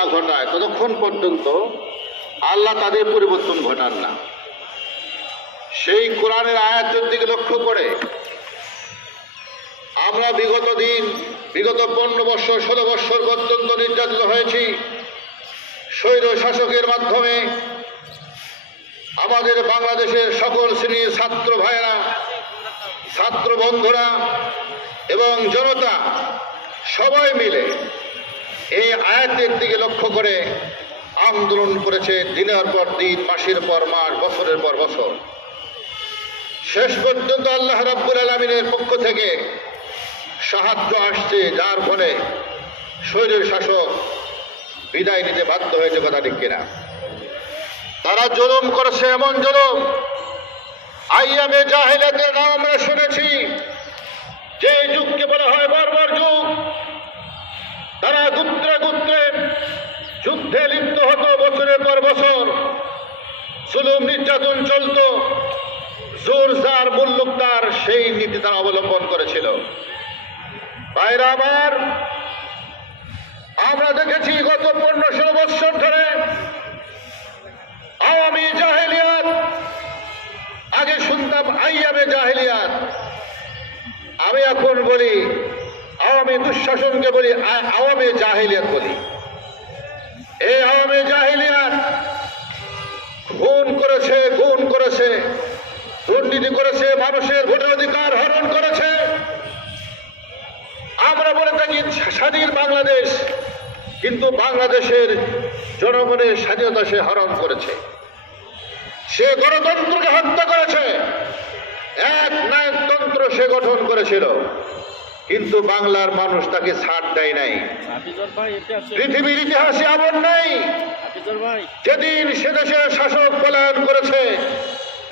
না ঘটায় ততক্ষণ পর্যন্ত আল্লাহ তাদের পরিবর্তন ঘটান না। সেই কোরআনের আয়াতের দিকে লক্ষ্য করে আমরা বিগত 15 বৎসর 16 বৎসর পর্যন্ত নির্যাতিত হয়েছি। স্বৈর শাসকের মাধ্যমে আমাদের বাংলাদেশের সকল শ্রেণীর ছাত্র ভাইয়েরা, ছাত্র বন্ধুরা এবং জনতা সবাই মিলে এই আয়াতের দিকে লক্ষ্য করে আন্দোলন করেছে দিনের পর দিন, মাসের পর মাস, বছরের পর বছর। শেষ পর্যন্ত আল্লাহ রাব্বুল আলামিনের পক্ষ থেকে সাহায্য আসছে, যার ফলে স্বৈরের শাসক বিদায় নিতে বাধ্য হয়েছে। কথা ঠিক কিনা? তারা জুলুম করেছে, এমন জুলুম আইয়ামে জাহেলিয়াতের নাম আমরা শুনেছি, যে যুগকে বলা হয় বর্বর যুগ। তারা গোত্রে গোত্রে যুদ্ধে লিপ্ত হতো, বছরের পর বছর জুলুম নির্যাতন চলত, জোর যার মুল্লুক তার, সেই নীতি তারা অবলম্বন করেছিল। ভাইরা আমার, আমরা দেখেছি গত 15-16 বৎসর ধরে আওয়ামী জাহেলিয়াত, আগে শুনতাম আইয়ামে জাহেলিয়াত, আমি এখন বলি আওয়ামী দুঃশাসনকে বলি আওয়ামী জাহেলিয়াত বলি। এই আওয়ামী জাহেলিয়াত খুন করেছে, গুম করেছে, দুর্নীতি করেছে, মানুষের ভোটের অধিকার হরণ করেছে। আমরা বলে থাকি স্বাধীন বাংলাদেশ, কিন্তু বাংলাদেশের জনগণের স্বাধীনতা সে হরণ করেছে। সে গণতন্ত্রকে হত্যা করেছে, এক নায়কতন্ত্র সে গঠন করেছিল, কিন্তু বাংলার মানুষ তাকে ছাড় দেয় নাই। পৃথিবীর ইতিহাসে এমন নাই যেদিন সে দেশের শাসক পলায়ন করেছে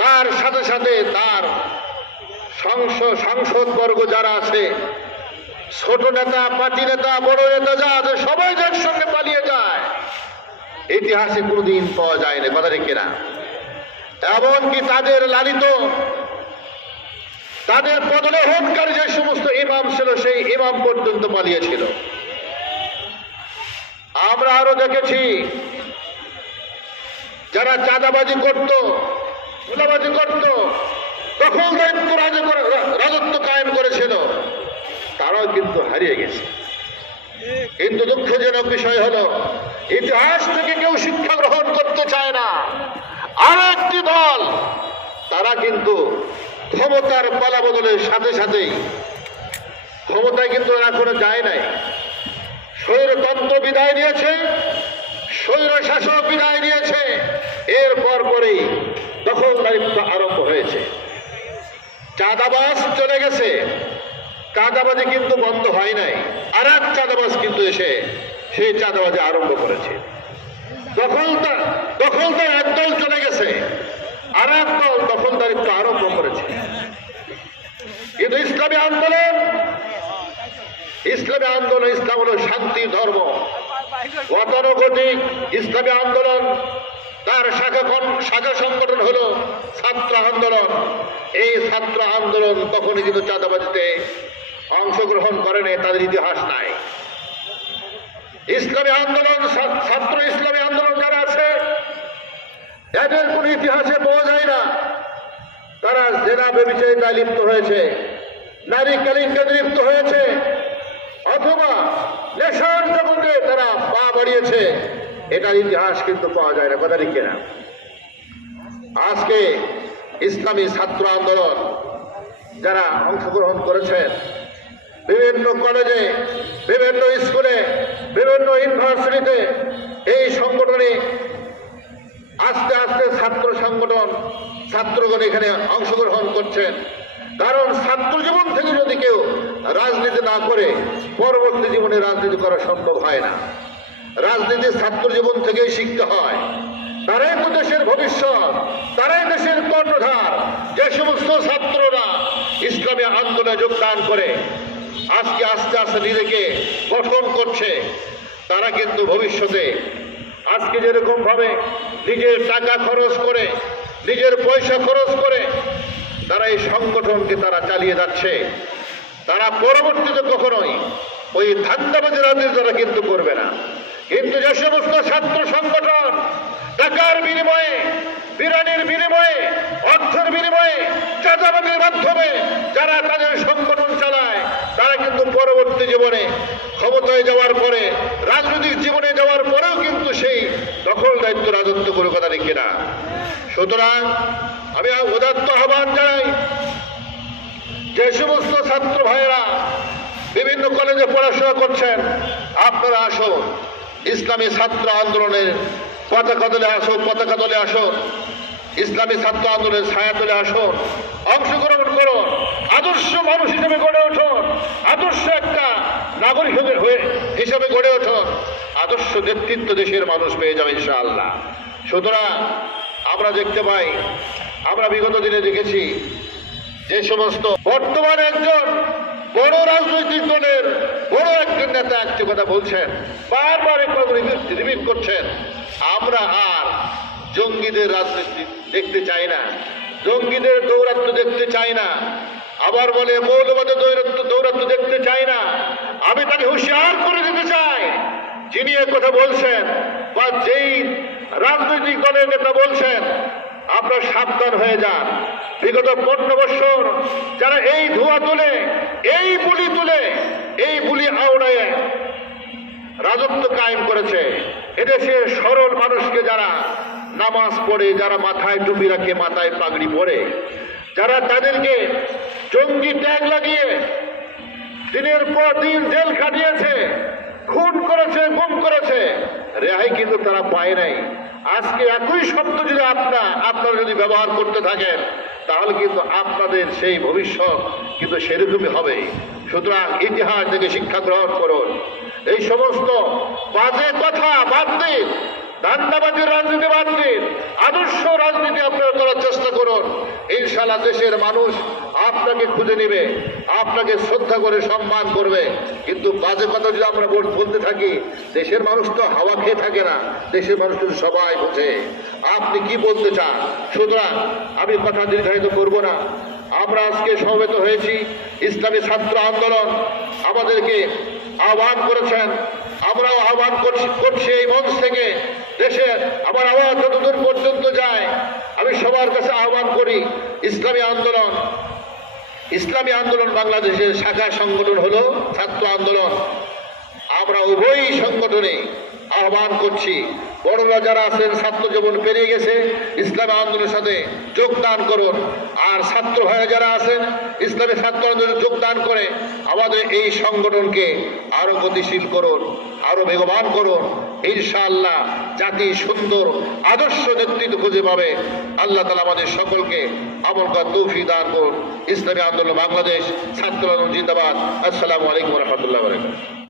তার সাথে সাথে তার সাংসদবর্গ যারা আছে, ছোট নেতা, পার্টি নেতা, বড় নেতা যা আছে, সবাই যার সঙ্গে পালিয়ে যায়। ইতিহাসে কোনোদিন পাওয়া যায় না। কথা ঠিক কিনা? এমনকি তাদের লালিত, তাদের পদলোহনকারী যে সমস্ত ইমাম ছিল, সেই ইমাম পর্যন্ত পালিয়েছিল। আমরা আরো দেখেছি যারা চাঁদাবাজি করত, গোলাবাজি করত, দখলদারিত্ব রাজত্ব কায়েম করেছিল, তারাও কিন্তু হারিয়ে গেছে। কিন্তু দুঃখজনক বিষয় হলো ইতিহাস থেকে কেউ শিক্ষা গ্রহণ করতে চায় না। আরো একটি দল, তারা কিন্তু ক্ষমতার পালা বদলের সাথে সাথেই ক্ষমতায় কিন্তু এখনো যায় নাই। স্বৈরতন্ত্র বিদায় নিয়েছে, স্বৈর শাসক বিদায় নিয়েছে, এরপর পরেই দখলদারিত্ব আরম্ভ হয়েছে। চাঁদাবাজ চলে গেছে, চাঁদাবাজি কিন্তু বন্ধ হয় নাই। আর এক চাঁদাবাজ কিন্তু এসে সেই চাঁদাবাজি আরম্ভ করেছে। দখলদার একদল চলে গেছে, আর এক দল দখলদারিত্ব আরম্ভ করেছে। কিন্তু ইসলামী আন্দোলন, ইসলাম হল শান্তি ধর্ম, গতানুগতিক ইসলামী আন্দোলন, তার শাখা সংগঠন হলো ছাত্র আন্দোলন। এই ছাত্র আন্দোলন তখনই কিন্তু চাঁদাবাজিতে অংশগ্রহণ করে নাই, তাদের ইতিহাস নাই। ইসলামী আন্দোলন, ছাত্র ইসলামী আন্দোলন যারা আছে, এদের কোন ইতিহাসে পাওয়া যায় না তারা জেনা ব্যভিচারিতায় লিপ্ত হয়েছে, নারী কেলেঙ্কারিতে লিপ্ত হয়েছে, অথবা নেশার জগতে তারা পা বাড়িয়েছে। এটার ইতিহাস কিন্তু পাওয়া যায় না। কথা ঠিক কিনা? আজকে ইসলামী ছাত্র আন্দোলন যারা অংশগ্রহণ করেছেন, বিভিন্ন কলেজে, বিভিন্ন স্কুলে, বিভিন্ন ইউনিভার্সিটিতে, এই সংগঠনে আস্তে আস্তে ছাত্র সংগঠন, ছাত্রগণ এখানে অংশগ্রহণ করছেন। কারণ ছাত্র জীবন থেকে যদি কেউ রাজনীতি না করে, পরবর্তী জীবনে রাজনীতি করা সম্ভব হয় না। রাজনীতি ছাত্র জীবন থেকেই শিখতে হয়। তারাই তো দেশের ভবিষ্যৎ, তারাই দেশের কর্ণধার। যে সমস্ত ছাত্ররা ইসলামী আন্দোলনে যোগদান করে আজকে আস্তে আস্তে নিজেকে গঠন করছে, তারা কিন্তু ভবিষ্যতে আজকে যেরকম ভাবে নিজের টাকা খরচ করে, নিজের পয়সা খরচ করে তারা এই সংগঠনকে তারা চালিয়ে যাচ্ছে, তারা পরবর্তীতে কখনোই ওই ধান্দাবাজি রাজনীতি তারা কিন্তু করবে না। কিন্তু যে সমস্ত ছাত্র সংগঠন টাকার বিনিময়ে, বিরানির বিনিময়ে, অর্থের বিনিময়ে, চাঁদাবাজির মাধ্যমে যারা তাদের সংগঠন চালায়, তারা কিন্তু পরবর্তী জীবনে ক্ষমতায় যাওয়ার পরে, রাজনৈতিক জীবনে যাওয়ার পরেও কিন্তু সেই দখল দায়িত্ব রাজত্ব করে, কথা লিখে না। সুতরাং আমি উদাত্ত আহ্বান জানাই, যে সমস্ত ছাত্র ভাইয়েরা বিভিন্ন কলেজে পড়াশোনা করছেন, আপনারা আসুন, ইসলামী ছাত্র আন্দোলনের পতাকা তলে আসুন, ইসলামী ছাত্র আন্দোলনের ছায়া তলে আসুন, অংশগ্রহণ করুন, আদর্শ মানুষ হিসেবে গড়ে উঠুন, আদর্শ একটা নাগরিক হিসেবে গড়ে উঠুন, আদর্শ নেতৃত্ব দেশের মানুষ পেয়ে যাবে ইনশাআল্লাহ। সুতরাং আমরা দেখতে পাই, আমরা বিগত দিনে দেখেছি যে সমস্ত বর্তমানে একজন বড় রাজনৈতিক দলের বড় একজন নেতা একটি কথা বলছেন, বারবার একবার রিপিট করছেন, আমরা আর জঙ্গিদের রাজনীতি দেখতে চাই না, জঙ্গিদের দৌরাত্ম্য দেখতে চাই না, আবার বলে মৌলবাদের দৌরাত্ম্য দেখতে চাই না। আমি তাকে হুঁশিয়ার করে দিতে চাই, যিনি কথা বলছেন বা যেই রাজনৈতিক দলের নেতা বলছেন, আপনারা সাবধান হয়ে যান। বিগত 15 বছর যারা এই ধোঁয়া তুলে, এই বুলি আওড়ায় রাজত্ব কায়েম করেছে, এদেশের সরল মানুষকে যারা নামাজ পড়ে, যারা মাথায় টুপি রাখে, মাথায় পাগড়ি পরে, যারা তাদেরকে জঙ্গি ট্যাগ লাগিয়ে দিনের পর দিন জেল খাটিয়েছে, খুন করেছে, গুম করেছে, রেহাই কিন্তু তারা পায় নাই। আজকে একই শব্দ যদি আপনারা যদি ব্যবহার করতে থাকেন, তাহলে কিন্তু আপনাদের সেই ভবিষ্যৎ কিন্তু সেরকমই হবে। সুতরাং ইতিহাস থেকে শিক্ষা গ্রহণ করুন, এই সমস্ত বাজে কথা বাদ দিন, ধান্দাবাজির রাজনীতি বাদ দিন, আদর্শ রাজনীতি আপনারা করার চেষ্টা করুন। ইনশাআল্লাহ দেশের মানুষ আপনাকে খুঁজে নেবে, আপনাকে শ্রদ্ধা করে সম্মান করবে। কিন্তু বাজে কথা যদি আমরা বলতে থাকি, দেশের মানুষ তো হাওয়া খেয়ে থাকে না, দেশের মানুষ কিন্তু সবাই বোঝে আপনি কি বলতে চান। সুতরাং আমি কথা দীর্ঘায়িত করব না। আমরা আজকে সমবেত হয়েছি, ইসলামী ছাত্র আন্দোলন আমাদেরকে আহ্বান করেছেন, আমরাও আহ্বান করছি এই মঞ্চ থেকে। দেশের আমার আওয়াজ যতদূর পর্যন্ত যায়, আমি সবার কাছে আহ্বান করি, ইসলামী আন্দোলন বাংলাদেশের শাখা সংগঠন হলো ছাত্র আন্দোলন। আমরা উভয় সংগঠনে আহ্বান করছি, বড়রা যারা আছেন, ছাত্র জীবন পেরিয়ে গেছে, ইসলামী আন্দোলনের সাথে যোগদান করুন। আর ছাত্র ভাইরা যারা আছেন, ইসলামী ছাত্র আন্দোলনে যোগদান করে আমাদের এই সংগঠনকে আরো গতিশীল করুন, আরো বেগবান করুন। ইনশাআল্লাহ জাতি সুন্দর আদর্শ নেতৃত্ব খুঁজে পাবে। আল্লাহ তাআলা আমাদের সকলকে আমল করার তৌফিক দান করুন। ইসলামী আন্দোলন বাংলাদেশ, ছাত্র আন্দোলন জিন্দাবাদ। আসসালামু আলাইকুম ওয়া রাহমাতুল্লাহি ওয়া বারাকাতুহু।